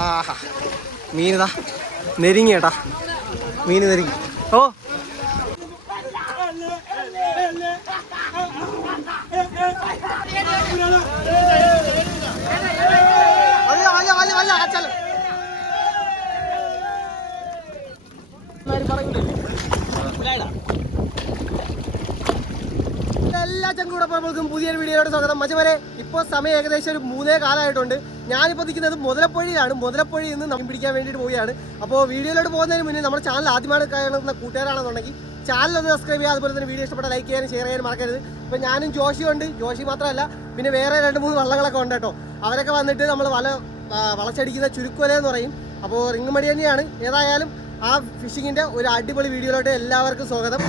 ആഹാ മീനിതാ നെരിങ്ങി ഏട്ടാ, മീൻ നെരിങ്ങി. ഓ എല്ലാ ചങ്കൂടൊപ്പം പുതിയൊരു വീഡിയോയുടെ സ്വാഗതം. മച്ചവരെ, ഇപ്പോൾ സമയം ഏകദേശം ഒരു 3:15 ഞാനിപ്പോൾ നിൽക്കുന്നത് മുതലപ്പൊഴിയിലാണ്. മുതലപ്പൊഴി നിന്ന് മീൻ പിടിക്കാൻ വേണ്ടിയിട്ട് പോവുകയാണ്. അപ്പോൾ വീഡിയോയിലോട്ട് പോകുന്നതിന് മുന്നേ നമ്മുടെ ചാനൽ ആദ്യമായിട്ട് കാണുന്ന കൂട്ടുകാരാണെന്നുണ്ടെങ്കിൽ ചാനൽ ഒന്ന് സബ്സ്ക്രൈബ് ചെയ്യുക. അതുപോലെ തന്നെ വീഡിയോ ഇഷ്ടപ്പെട്ട ലൈക്ക് ചെയ്യാനും ഷെയർ ചെയ്യാനും മറക്കരുത്. ഇപ്പോൾ ഞാനും ജോഷിയും ഉണ്ട്. ജോഷി മാത്രമല്ല, പിന്നെ വേറെ 2-3 വള്ളങ്ങളൊക്കെ ഉണ്ട് കേട്ടോ. അവരൊക്കെ വന്നിട്ട് നമ്മൾ വളച്ചടിക്കുന്ന ചുരുക്കുവലയെന്ന് പറയും. അപ്പോൾ റിങ് മടി തന്നെയാണ്. ഏതായാലും ആ ഫിഷിങ്ങിൻ്റെ ഒരു അടിപൊളി വീഡിയോയിലോട്ട് എല്ലാവർക്കും സ്വാഗതം.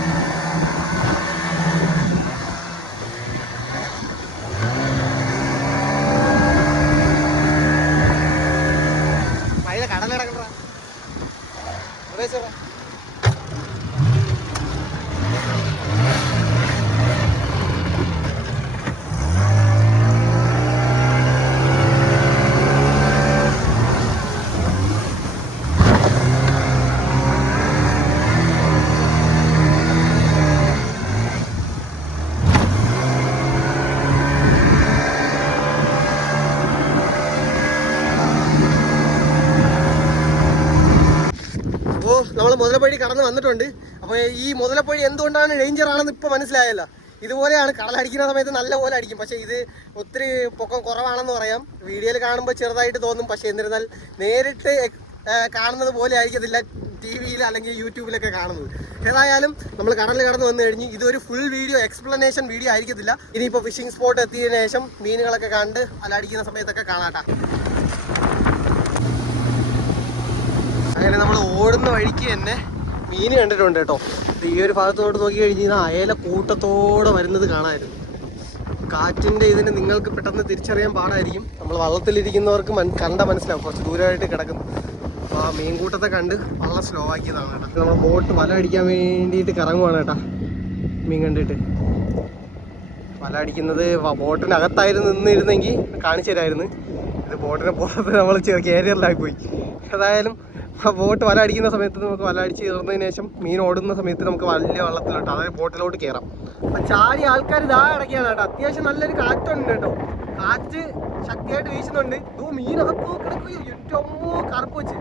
നമ്മൾ മുതലപ്പൊഴി കടന്ന് വന്നിട്ടുണ്ട്. അപ്പോൾ ഈ മുതലപ്പൊഴി എന്തുകൊണ്ടാണ് ഡേഞ്ചർ ആണെന്ന് ഇപ്പോൾ മനസ്സിലായല്ലോ. ഇതുപോലെയാണ്, കടലടിക്കുന്ന സമയത്ത് നല്ല പോലെ അടിക്കും. പക്ഷേ ഇത് ഒത്തിരി പൊക്കം കുറവാണെന്ന് പറയാം. വീഡിയോയിൽ കാണുമ്പോൾ ചെറുതായിട്ട് തോന്നും, പക്ഷേ എന്നിരുന്നാൽ നേരിട്ട് കാണുന്നത് പോലെ ആയിരിക്കത്തില്ല TV-യിൽ അല്ലെങ്കിൽ യൂട്യൂബിലൊക്കെ കാണുന്നത്. ഏതായാലും നമ്മൾ കടലിൽ കടന്ന് വന്നു കഴിഞ്ഞ് ഇതൊരു ഫുൾ വീഡിയോ എക്സ്പ്ലനേഷൻ വീഡിയോ ആയിരിക്കത്തില്ല. ഇനിയിപ്പോൾ ഫിഷിംഗ് സ്പോട്ട് എത്തിയതിനു ശേഷം മീനുകളൊക്കെ കണ്ട് അലടിക്കുന്ന സമയത്തൊക്കെ കാണാട്ടാ. അങ്ങനെ നമ്മൾ ഓടുന്ന വഴിക്ക് തന്നെ മീൻ കണ്ടിട്ടുണ്ട് കേട്ടോ. ഈ ഒരു ഭാഗത്തോട്ട് നോക്കി കഴിഞ്ഞാൽ അയല കൂട്ടത്തോടെ വരുന്നത് കാണാമായിരുന്നു. കാറ്റിൻ്റെ ഇതിന് നിങ്ങൾക്ക് പെട്ടെന്ന് തിരിച്ചറിയാൻ പാടായിരിക്കും. നമ്മൾ വള്ളത്തിലിരിക്കുന്നവർക്ക് കണ്ടാൽ മനസ്സിലാവും, കുറച്ച് ദൂരമായിട്ട് കിടക്കുന്നു. അപ്പോൾ ആ മീൻകൂട്ടത്തെ കണ്ട് വള്ളം സ്ലോ ആക്കിയതാണ് കേട്ടോ. നമ്മൾ ബോട്ട് വല അടിക്കാൻ വേണ്ടിയിട്ട് കറങ്ങുവാണ് കേട്ടോ. മീൻ കണ്ടിട്ട് വല അടിക്കുന്നത് ബോട്ടിനകത്തായിരുന്നു നിന്നിരുന്നെങ്കിൽ കാണിച്ചു തരായിരുന്നു. ഇത് ബോട്ടിനെ പുറത്ത് നമ്മൾ കാരിയറിലായി പോയി. ഏതായാലും ആ ബോട്ട് വല അടിക്കുന്ന സമയത്ത് നമുക്ക് വല അടിച്ച് കയറുന്നതിന് ശേഷം മീൻ ഓടുന്ന സമയത്ത് നമുക്ക് വലിയ വള്ളത്തിലോട്ട്, അതായത് ബോട്ടിലോട്ട് കയറാം. അപ്പം ചാടി ആൾക്കാർ ഇതാ ഇടയ്ക്കാണ് കേട്ടോ. അത്യാവശ്യം നല്ലൊരു കാറ്റുണ്ട് കേട്ടോ. കാറ്റ് ശക്തിയായിട്ട് വീശുന്നുണ്ട്. മീനകത്ത് കിടക്കുകയോ ഏറ്റവും കറുപ്പ് വെച്ച്,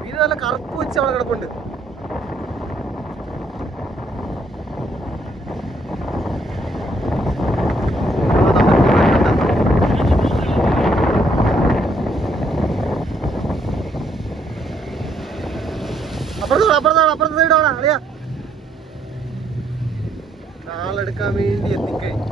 മീൻ നല്ല കറുപ്പ് വെച്ച് അവിടെ കിടപ്പുണ്ട്. അപ്പുറത്തെ സൈഡാണ് അറിയാ. ആളെടുക്കാൻ വേണ്ടി എത്തിക്കഴിഞ്ഞു.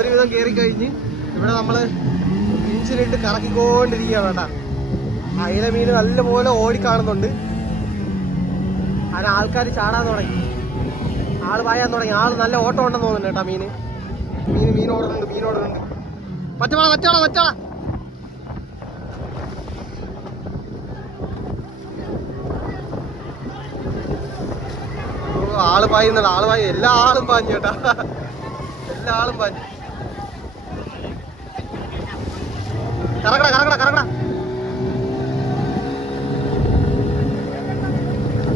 ഒരുവിധം കയറി കഴിഞ്ഞ് ഇവിടെ നമ്മൾ ഇഞ്ചിലിട്ട് കറക്കിക്കൊണ്ടിരിക്കുകയാണ് കേട്ടാ. അയില മീൻ നല്ലപോലെ ഓടിക്കാണുന്നുണ്ട്. അതിന് ആൾക്കാർ ചാടാൻ തുടങ്ങി, ആള് പായാൻ തുടങ്ങി. ആള് നല്ല ഓട്ടം ഉണ്ടെന്ന് തോന്നുന്നുണ്ട് കേട്ടാ. മീൻ ഓടുന്നുണ്ട്. പച്ചവള ആള് പായുന്നുണ്ട്. എല്ലാ ആളും പാഞ്ഞു കേട്ടാ. എല്ലാ ആളും പാഞ്ഞു. കറക്കട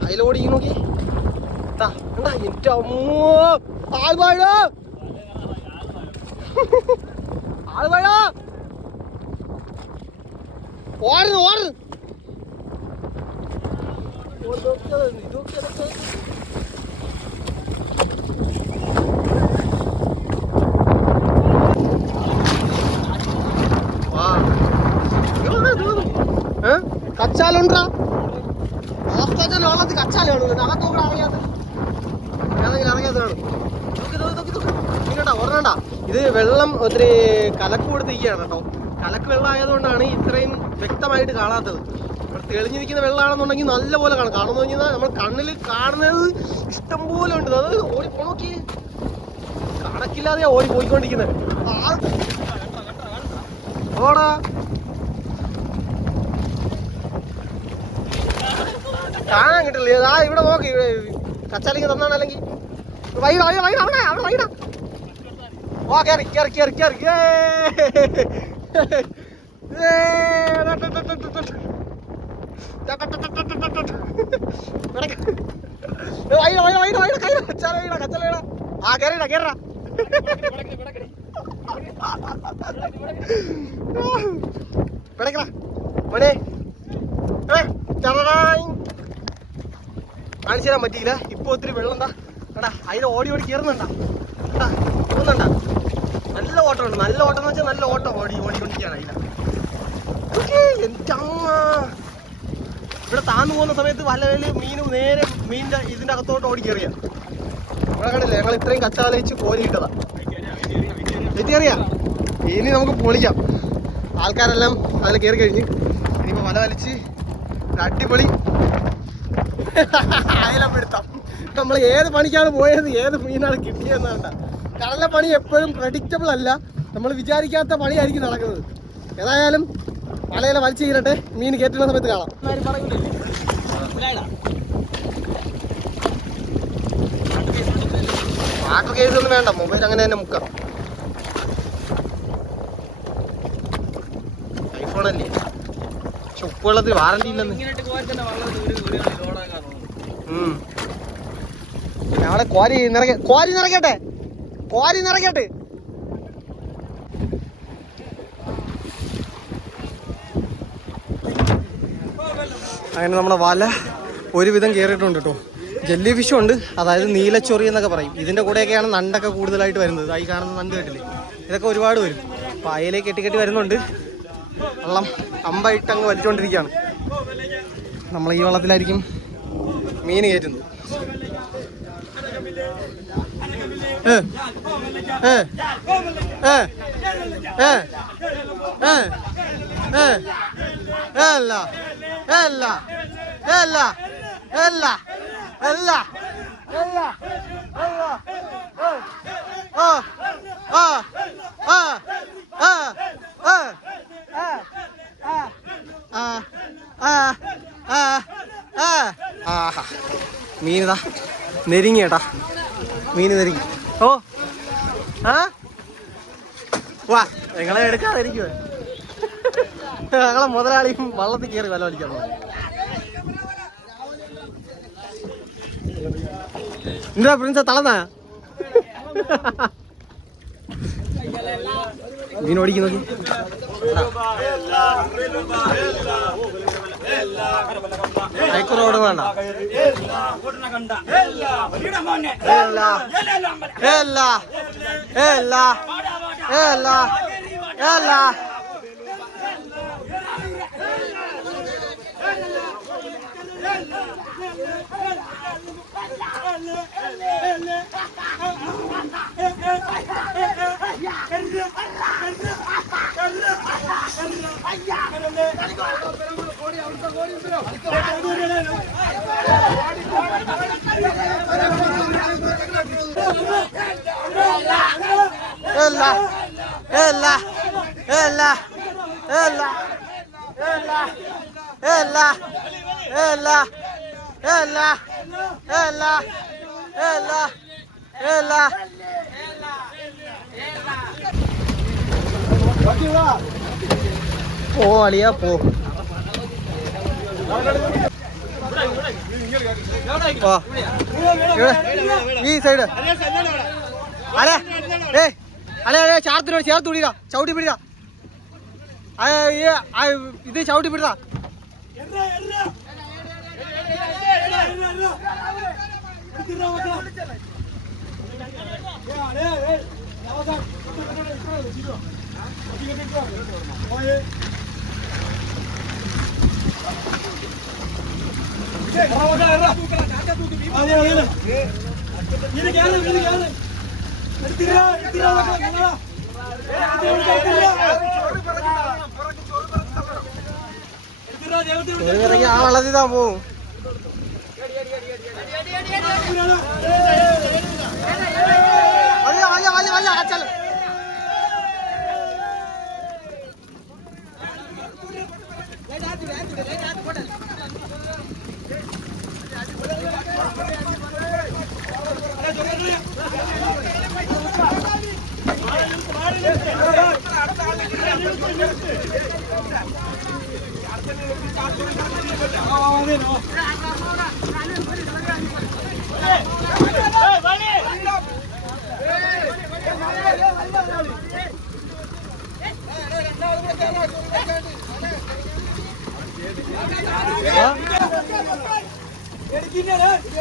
അതിലോടി നോക്കി. എന്റെ അമ്മോ, ആള് പാഴോ ഓടുന്നു. കച്ചാലുണ്ടാ വെള്ളത്തിൽ കച്ചാലാണ് അകത്തോടെ അറിയാത്തതാണ്. കേട്ടോ ഓർമ്മണ്ട, ഇത് വെള്ളം ഒത്തിരി കലക്ക് കൊടുത്തിരിക്കുകയാണ് കേട്ടോ. കലക്ക് വെള്ളം ആയതുകൊണ്ടാണ് ഇത്രയും വ്യക്തമായിട്ട് കാണാത്തത്. തെളിഞ്ഞു നിൽക്കുന്ന വെള്ളമാണെന്നുണ്ടെങ്കിൽ നല്ല പോലെ കാണും. കാണുന്നു കഴിഞ്ഞാൽ നമ്മൾ കണ്ണിൽ കാണുന്നത് ഇഷ്ടം പോലെ ഉണ്ട്. അത് ഓടി പോണോക്കി കണക്കില്ലാതെയാ ഓടി പോയിക്കൊണ്ടിരിക്കുന്നത്. ഓടാ കാണാൻ കിട്ടില്ലേ? ആ ഇവിടെ നോക്കി കച്ചാലിക്ക് തന്നാണ്. അല്ലെങ്കിൽ അവിടെ വൈടാ. ഓ കയറി കയറി കയറി കയറി ആ കയറിടാ കയറാ. പിടക്കടാ മോനെ. കാണിച്ചു തരാൻ പറ്റിയില്ല. ഇപ്പൊ ഒത്തിരി വെള്ളം എന്താ എടാ അതിൽ ഓടി കയറുന്നുണ്ടാ പോകുന്നുണ്ടാ. നല്ല ഓട്ടമുണ്ട്. നല്ല ഓട്ടം എന്ന് വെച്ചാൽ നല്ല ഓട്ടം ഓടിക്കൊണ്ടിരിക്കുകയാണ് അതില. എൻ്റെ അമ്മ ഇവിടെ താന്നു പോകുന്ന സമയത്ത് വലയിൽ മീനും നേരെ മീനിന്റെ ഇതിന്റെ അകത്തോട്ട് ഓടി കയറിയ ഇവിടെ കണ്ടില്ലേ. ഞങ്ങൾ ഇത്രയും കച്ചാല വെച്ച് കോരിയിട്ടതാ. എത്തിയറിയാ ഇനി നമുക്ക് പൊളിക്കാം. ആൾക്കാരെല്ലാം അതിൽ കയറി കഴിഞ്ഞ് ഇനിയിപ്പോൾ വല വലിച്ച് അടിപൊളി അയലപ്പെടുത്താം. നമ്മൾ ഏത് പണിക്കാണ് പോയത്, ഏത് മീനാണ് കിട്ടിയതെന്നാണ്ട. കടലിലെ പണി എപ്പോഴും പ്രഡിക്റ്റബിൾ അല്ല. നമ്മൾ വിചാരിക്കാത്ത പണിയായിരിക്കും നടക്കുന്നത്. ഏതായാലും വലയില വലിച്ചു തീരട്ടെ. മീൻ കയറ്റുന്ന സമയത്ത് കാണാം. വാട്ടർ കേസ് ഒന്നും വേണ്ട, മൊബൈൽ അങ്ങനെ തന്നെ മുക്കാം. ഐഫോണല്ലേ. പക്ഷെ ഉപ്പുവെള്ളത്തിൽ വാറണ്ടി ഇല്ലെന്ന്. അവിടെ കോരി നിറയ്ക്കട്ടെ. അങ്ങനെ നമ്മുടെ വല ഒരുവിധം കയറിയിട്ടുണ്ട് കേട്ടോ. ജെല്ലി ഫിഷും ഉണ്ട്, അതായത് നീലച്ചൊറി എന്നൊക്കെ പറയും. ഇതിൻ്റെ കൂടെയൊക്കെയാണ് നണ്ടൊക്കെ കൂടുതലായിട്ട് വരുന്നത്. ഈ കാണുന്ന നണ്ട് കേട്ടില്ലേ, ഇതൊക്കെ ഒരുപാട് വരും. അപ്പോൾ അയലേക്ക് കെട്ടി വരുന്നുണ്ട്. വെള്ളം അമ്പായിട്ട് അങ്ങ് വലിച്ചുകൊണ്ടിരിക്കുകയാണ്. നമ്മൾ ഈ വെള്ളത്തിലായിരിക്കും മീൻ കയറ്റുന്നത്. മീനിതാ നെരിങ്ങേട്ടാ. മീൻ നെരിങ്ങി. ഓ വാ നിങ്ങളെ എടുക്കാതിരിക്കുവേ. ഞങ്ങളെ മുതലാളിയും വള്ളത്തിൽ കയറി വല വലിക്കാൻ. എന്താ പ്രിൻസ തളന്നാ മീൻ ഓടിക്കുന്നു. ഓടുന്ന പോ അളിയാ പോ. ഈ സൈഡ് അല്ലേ അല്ലേ ചേർത്ത് പിടിക്കാ. ചവിട്ടി പിടിക്കാ. ഇത് ചവിട്ടി പിടിക്കാ. ആ വള്ളത്തിൽ താൻ പോവും.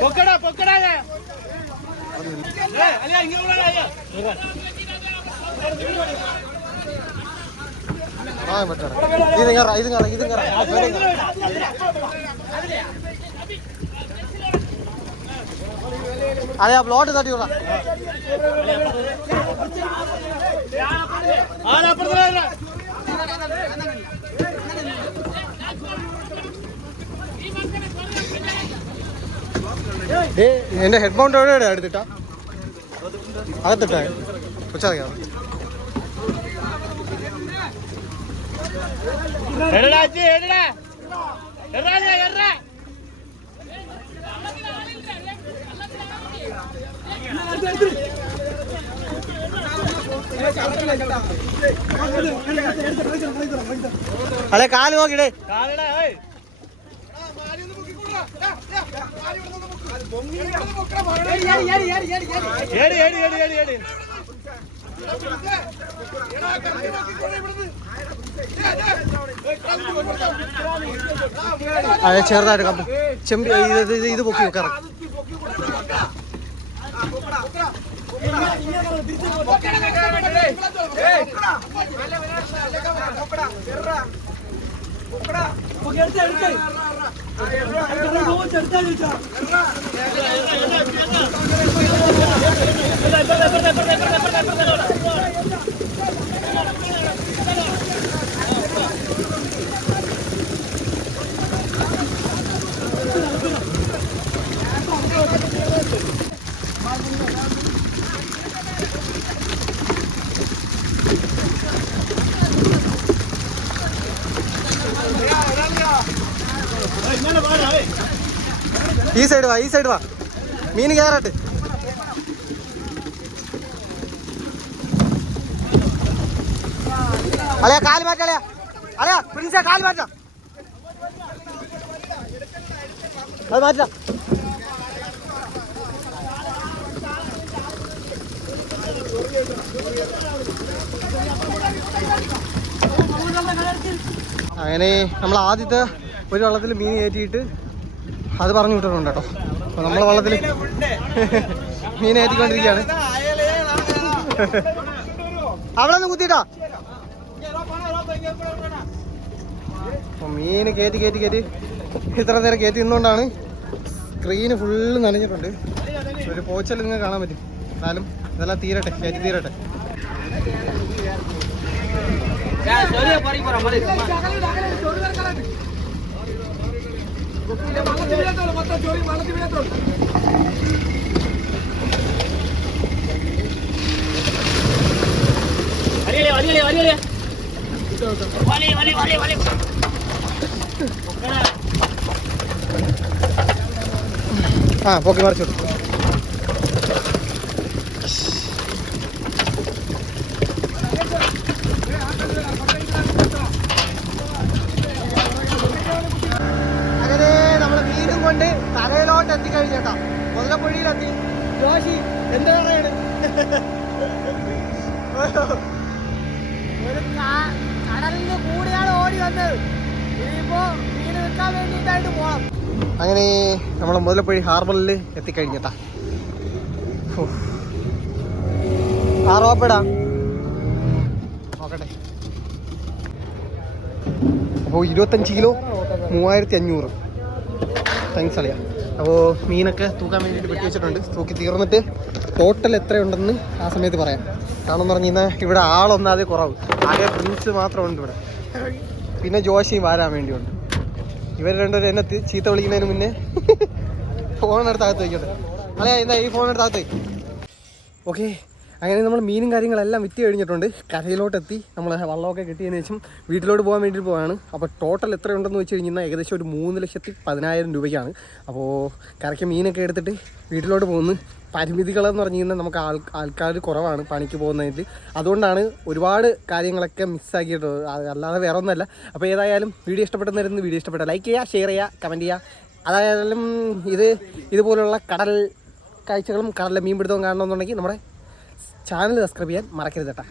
പൊക്കടാ പൊക്കടാ അതെ പ്ലോട്ട് തട്ടിയോളാം. എന്റെ ഹെഡ് മൗണ്ട് എവിടെയാണ് എടുത്തിട്ടാ? അകത്തിട്ടാ ഉച്ചറിയാം. അതെ കാല് നോക്കിടേ. അതെ ചെറുതായിട്ട് കമ്പ് ചെമ്പി ഇത് പൊക്കി വെക്കാറ്. ഈ സൈഡ് വാ, ഈ സൈഡ് വാ, മീൻ കയറട്ടെ. അളയാ കാല് മാറ്റാ, അളയാ അളയാ പ്രിൻസേ കാല് മാറ്റാ, അത് മാറ്റാ. അങ്ങനെ നമ്മൾ ആദ്യത്തെ ഒരു വള്ളത്തിൽ മീൻ കയറ്റിയിട്ട് അത് പറഞ്ഞു വിട്ടിട്ടുണ്ട് കേട്ടോ. അപ്പൊ നമ്മളെ വള്ളത്തിൽ മീൻ കയറ്റിക്കൊണ്ടിരിക്കുകയാണ്. അവിടെ നിന്ന് കുത്തിയിട്ടാ. അപ്പൊ മീൻ കയറ്റി കയറ്റി കയറ്റി ഇത്ര നേരം കയറ്റി നിന്നുകൊണ്ടാണ് സ്ക്രീന് ഫുള്ള് നനഞ്ഞിട്ടുണ്ട്. ഒരു പോച്ചൽ നിങ്ങൾക്ക് കാണാൻ പറ്റും. എന്നാലും ഇതെല്ലാം തീരട്ടെ, കയറ്റി തീരട്ടെ. ആ പോക്കി മറിച്ചു. അങ്ങനെ നമ്മള് മീനും കൊണ്ട് തലയിലോട്ട് എത്തിക്കഴിഞ്ഞേട്ടാ, മുതലപ്പുഴയിലെത്തി. ജോഷി എന്താ പറയാണ്? ഒരു കടലിന് കൂടിയാണ് ഓടി വന്നത്. ഇനിയിപ്പോ മീൻ വിൽക്കാൻ വേണ്ടിയിട്ടായിട്ട് പോകണം. അങ്ങനെ നമ്മൾ മുതലപ്പുഴ ഹാർബറിൽ എത്തിക്കഴിഞ്ഞട്ടാ. ആറോപ്പടാ നോക്കട്ടെ. അപ്പോൾ 25 കിലോ 3500. താങ്ക്സ് അളിയാ. അപ്പോൾ മീനൊക്കെ തൂക്കാൻ വേണ്ടിയിട്ട് പെട്ടി വെച്ചിട്ടുണ്ട്. തൂക്കി തീർന്നിട്ട് ടോട്ടൽ എത്രയുണ്ടെന്ന് ആ സമയത്ത് പറയാം. കാരണം എന്ന് പറഞ്ഞു കഴിഞ്ഞാൽ ഇവിടെ ആളൊന്നാതെ കുറവ്. ആകെ പ്രിൻസ് മാത്രമുണ്ട് ഇവിടെ. പിന്നെ ജോഷിയും വരാൻ വേണ്ടിയുണ്ട്. ഇവർ രണ്ടുപേരും എന്നെ ചീത്ത വിളിക്കുന്നതിന് മുന്നേ ഫോൺ എടുത്ത് അകത്ത് വയ്ക്കട്ടെ. അതെ എന്താ ഈ ഫോൺ എടുത്ത് അകത്ത് വയ്ക്കും. ഓക്കെ, അങ്ങനെ നമ്മൾ മീനും കാര്യങ്ങളെല്ലാം വിറ്റ് കഴിഞ്ഞിട്ടുണ്ട്. കരയിലോട്ടെത്തി നമ്മൾ വള്ളമൊക്കെ കിട്ടിയതിന് ശേഷം വീട്ടിലോട്ട് പോകാൻ വേണ്ടി പോവാണ്. അപ്പോൾ ടോട്ടൽ എത്രയുണ്ടെന്ന് വെച്ച് കഴിഞ്ഞാൽ ഏകദേശം ഒരു 3,10,000 രൂപയ്ക്കാണ്. അപ്പോൾ കരയ്ക്ക് മീനൊക്കെ എടുത്തിട്ട് വീട്ടിലോട്ട് പോകുന്നു. പരിമിതികളെന്ന് പറഞ്ഞു കഴിഞ്ഞാൽ നമുക്ക് ആൾക്കാർ കുറവാണ് പണിക്ക് പോകുന്നതിൽ. അതുകൊണ്ടാണ് ഒരുപാട് കാര്യങ്ങളൊക്കെ മിസ്സാക്കിയിട്ട്, അല്ലാതെ വേറെ ഒന്നുമല്ല. അപ്പോൾ ഏതായാലും വീഡിയോ ഇഷ്ടപ്പെട്ടെന്നിരുന്നു. വീഡിയോ ഇഷ്ടപ്പെട്ട ലൈക്ക് ചെയ്യുക, ഷെയർ ചെയ്യുക, കമൻറ്റ് ചെയ്യുക. അതായാലും ഇതുപോലുള്ള കടൽ കാഴ്ചകളും കടലിലെ മീൻ പിടുത്തവും കാണണമെന്നുണ്ടെങ്കിൽ നമ്മുടെ ചാനൽ സബ്സ്ക്രൈബ് ചെയ്യാൻ മറക്കരുത് കേട്ടോ.